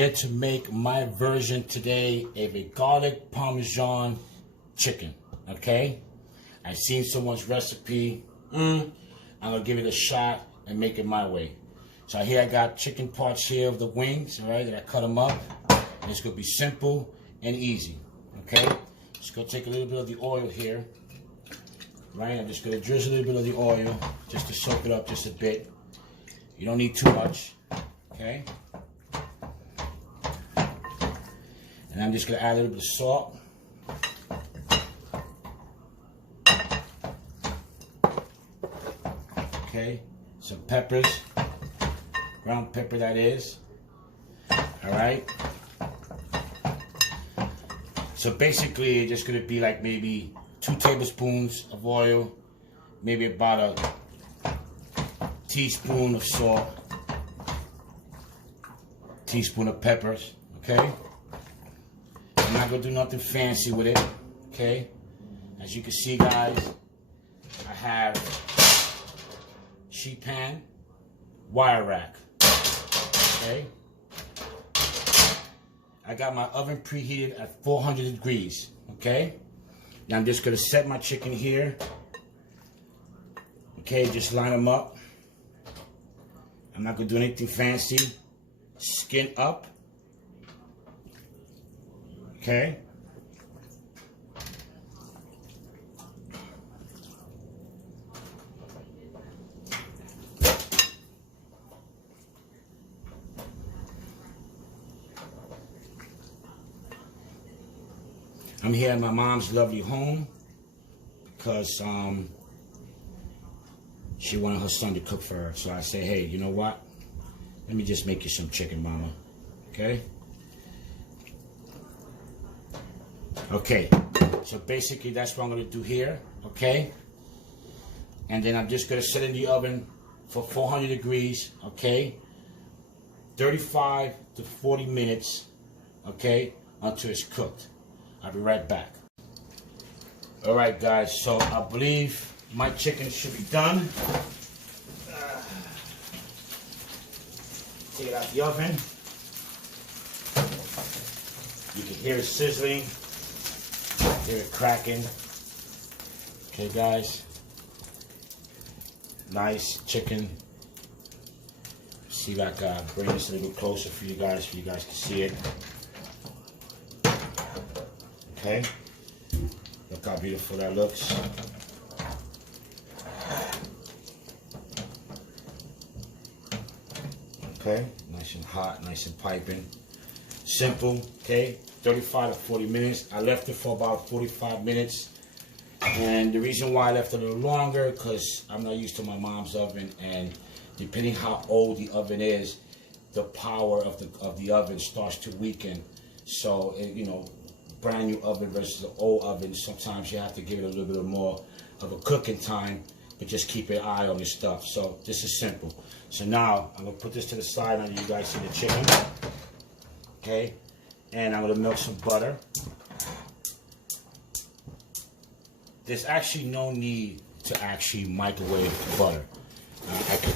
here to make my version today of a garlic Parmesan chicken, okay? I've seen someone's recipe. I'm gonna give it a shot and make it my way. So here I got chicken parts here of the wings, all right, that I cut them up. And it's gonna be simple and easy, okay? Just gonna take a little bit of the oil here, right? I'm just gonna drizzle a little bit of the oil just to soak it up just a bit. You don't need too much, okay? And I'm just gonna add a little bit of salt. Okay, some peppers, ground pepper that is. All right. So basically, it's just gonna be like maybe 2 tablespoons of oil, maybe about a teaspoon of salt, teaspoon of peppers. Okay. I'm not gonna do nothing fancy with it. Okay. As you can see, guys, I have sheet pan, wire rack. Okay. I got my oven preheated at 400 degrees. Okay. Now I'm just gonna set my chicken here. Okay, just line them up. I'm not gonna do anything fancy. Skin up. Okay. I'm here at my mom's lovely home because she wanted her son to cook for her. So I say, hey, you know what? Let me just make you some chicken, mama. Okay? Okay. So basically that's what I'm going to do here. Okay? And then I'm just going to set in the oven for 400 degrees. Okay? 35 to 40 minutes. Okay? Until it's cooked. I'll be right back. All right, guys, so I believe my chicken should be done. Take it out the oven. You can hear it sizzling, hear it cracking. Okay, guys, nice chicken. See if I can bring this a little closer for you guys can see it. Okay, look how beautiful that looks. Okay, nice and hot, nice and piping. Simple, okay, 35 to 40 minutes. I left it for about 45 minutes. And the reason why I left it a little longer, because I'm not used to my mom's oven, and depending how old the oven is, the power of the oven starts to weaken. So, you know, brand new oven versus the old oven, sometimes you have to give it a little bit more of a cooking time, but just keep an eye on this stuff. So this is simple. So now I'm gonna put this to the side and you guys see the chicken. Okay, and I'm gonna melt some butter. There's actually no need to actually microwave butter.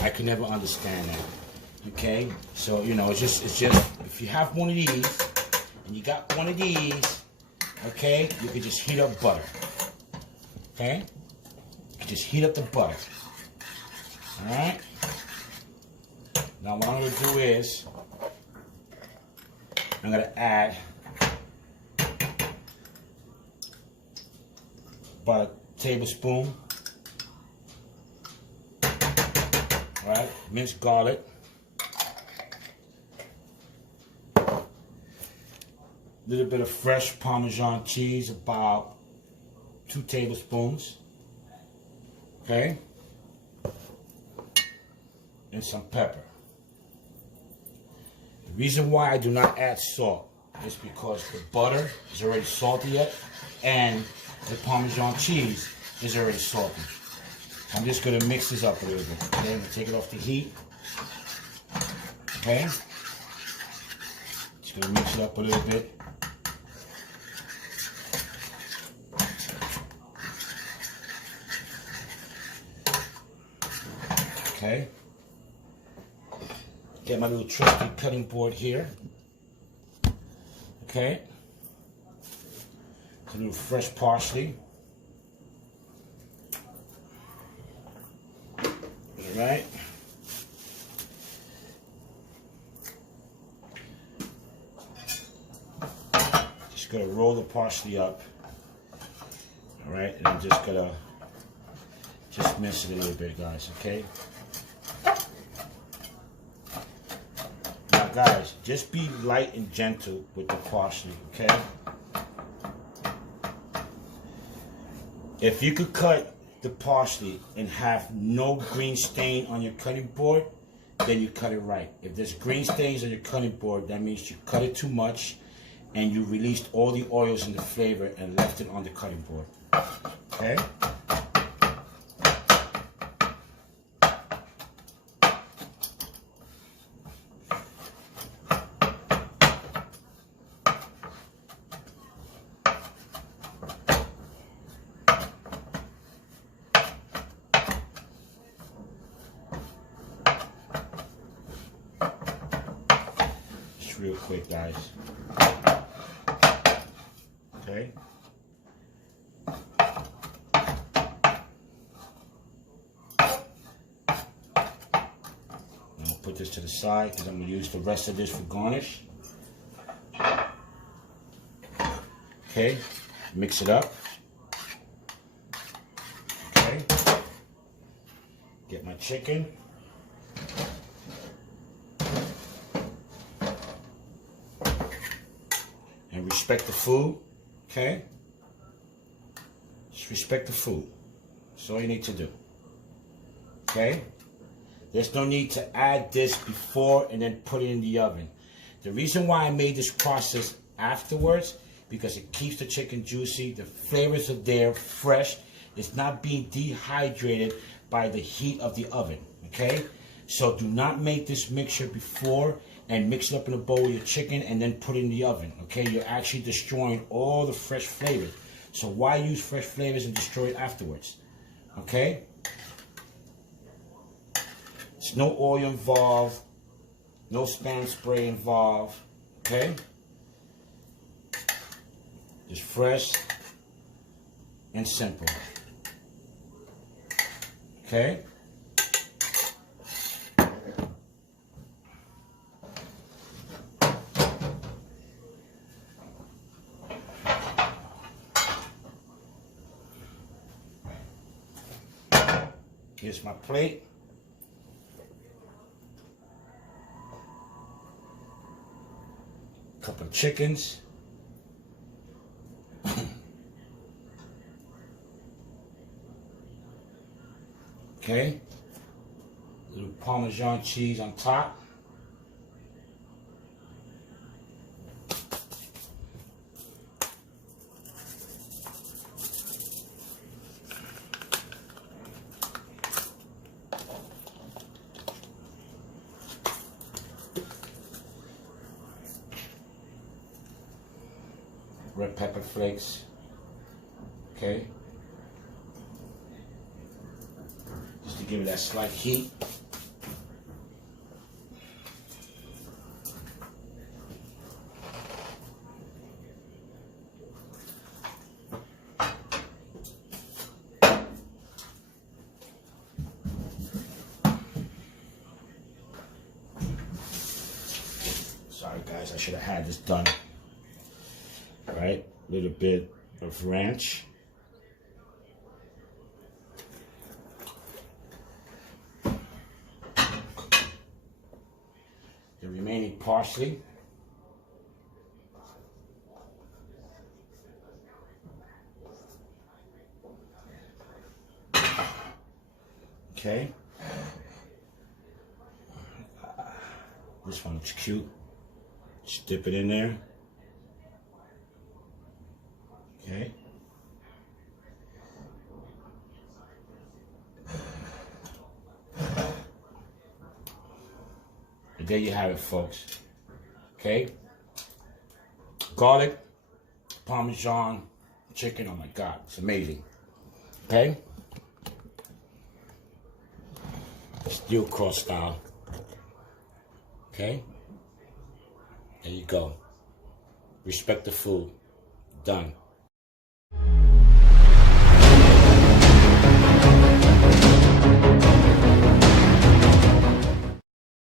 I could never understand that. Okay, so you know, it's just if you have one of these and you got one of these, okay, you can just heat up butter. Okay? You can just heat up the butter. Alright? Now what I'm going to do is, I'm going to add about a tablespoon. Alright? Minced garlic. Little bit of fresh Parmesan cheese, about 2 tablespoons. Okay? And some pepper. The reason why I do not add salt is because the butter is already salty yet, and the Parmesan cheese is already salty. I'm just going to mix this up a little bit. Okay? I'm going to take it off the heat. Okay? Just going to mix it up a little bit. Okay. Get my little trusty cutting board here. Okay. A little fresh parsley. All right. Just gonna roll the parsley up. All right, and I'm just gonna mince it a little bit, guys. Okay. Now, guys, just be light and gentle with the parsley. Okay. If you could cut the parsley and have no green stain on your cutting board, then you cut it right. If there's green stains on your cutting board, that means you cut it too much and you released all the oils and the flavor and left it on the cutting board. Okay? Real quick, guys. Okay. I'll put this to the side because I'm going to use the rest of this for garnish. Okay. Mix it up. Okay. Get my chicken. And respect the food, okay? Just respect the food. That's all you need to do, okay? There's no need to add this before and then put it in the oven. The reason why I made this process afterwards, because it keeps the chicken juicy, the flavors are there, fresh. It's not being dehydrated by the heat of the oven, okay? So do not make this mixture before and mix it up in a bowl with your chicken and then put it in the oven, okay? You're actually destroying all the fresh flavors. So why use fresh flavors and destroy it afterwards, okay? There's no oil involved, no Spam spray involved, okay? Just fresh and simple, okay? Here's my plate. Couple of chickens. Okay. A little Parmesan cheese on top. Red pepper flakes, okay, just to give it that slight heat. Sorry guys, I should have had this done. Right, a little bit of ranch. The remaining parsley. Okay. This one looks cute. Just dip it in there. Okay. And there you have it, folks. Okay. Garlic, Parmesan, chicken. Oh my God, it's amazing. Okay. Steel cross style. Okay. There you go. Respect the food. Done.